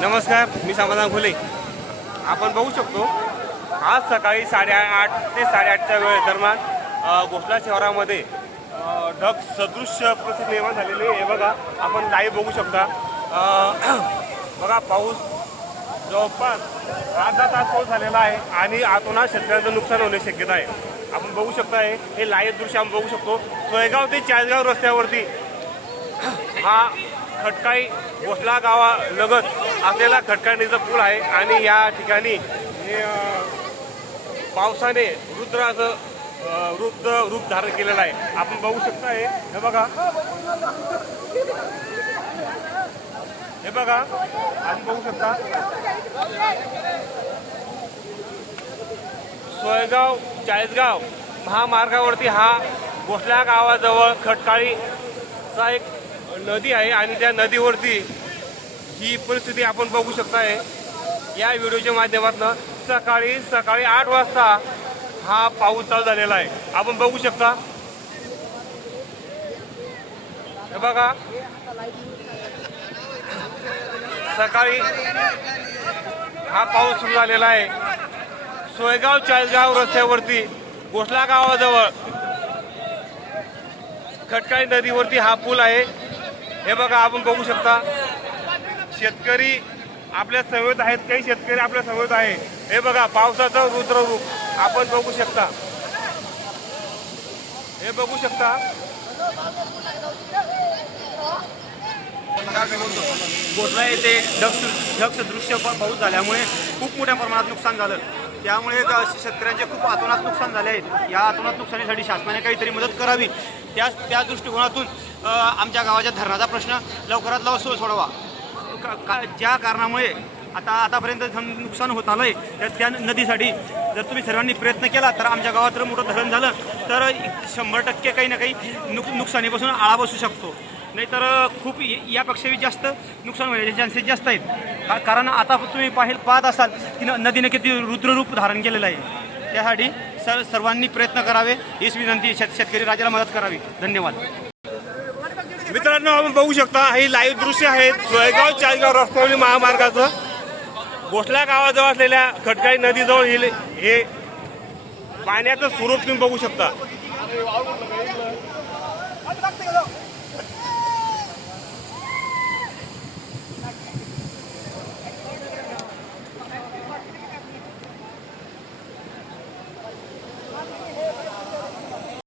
नमस्कार मी समाधान खुले. आपण बघू शकतो आज सकाळी साडेआठ ते साडेआठच्या वेळ दरम्यान अ, शहरामध्ये ढग सदृश्य परिस्थिती निर्माण झालेली आहे. बघा आपण लाईव्ह बघू शकता. बघा पाऊस जवळपास अर्धा तास पाऊस झालेला आहे आणि आतून शेतकऱ्यांचं नुकसान होण्याची शक्यता आहे. आपण बघू शकता हे हे लाईव्ह दृश्य आपण बघू शकतो. सोयगाव ते चाळीसगाव रस्त्यावरती हा खटकाळी गोसला गावालगत आपल्याला खटकाळी पूल आहे आणि या ठिकाणी हे, पावसाने रुद्राचं अ, रूप रूप धारण केलेलं आहे. आपण बघू शकता हे. हे बघा. हे बघा. आपण बघू शकता. सोयगाव चाळीसगाव महामार्गावरती हा भोसला गावाजवळ खटकाळीचा एक नदी आहे आणि त्या नदीवरती ही परिस्थिती आपण बघू शकताय. या व्हिडिओच्या माध्यमातून सकाळी सकाळी आठ वाजता हा पाऊस चालू झालेला आहे. आपण बघू शकता. हे बघा. सकाळी हा पाऊस सुरू झालेला आहे. सोयगाव चाळीसगाव रस्त्यावरती गोसला गावाजवळ खटकाळी नदीवरती हा पूल आहे. हे बघा आपण बघू शकता. शेतकरी आपल्या सवयत आहेत काही शेतकरी आपल्या सवयत आहे. हे बघा पावसाचं रुद्ररूप. आपण बघू शकता. हे बघू शकता. बोधला येथे ढक्ष ढक्ष दृश्य पाऊस झाल्यामुळे खूप मोठ्या प्रमाणात नुकसान झालं. त्यामुळे शेतकऱ्यांचे खूप आतोनात नुकसान झाले आहेत या आतोनात नुकसानीसाठी शासनाने काहीतरी मदत करावी. त्या त्या दृष्टिकोनातून आमच्या गावाच्या धरणाचा प्रश्न लवकरात लवकर सोडवा. का- का- ज्या कारणामुळे आता आतापर्यंत धन- नुकसान होत आलंय त्या त्या नदीसाठी जर तुम्ही सर्वांनी प्रयत्न केला तर आमच्या गावात जर मोठं धरण झालं तर शंभर टक्के काही ना काही नुक नुकसानीपासून आळा बसू शकतो. नाहीतर खूप यापेक्षाही जास्त नुकसान होण्याचे चान्सेस जास्त आहेत. का- कारण आता तुम्ही पाहिल पाहत असाल की न- नदीने किती रुद्ररूप धारण केलेलं आहे. त्यासाठी सर सर्वांनी प्रयत्न करावे. हीच विनंती शेत शेतकरी राजाला मदत करावी. धन्यवाद. मित्रांनो आपण बघू शकता हे लाईव्ह दृश्य आहे सोयगाव चाळगाव रस्त्यावरील महामार्गाचं. गोठला गावाजवळ असलेल्या खटकाळी नदीजवळ हे हे पाण्याचं स्वरूप तुम्ही बघू शकता.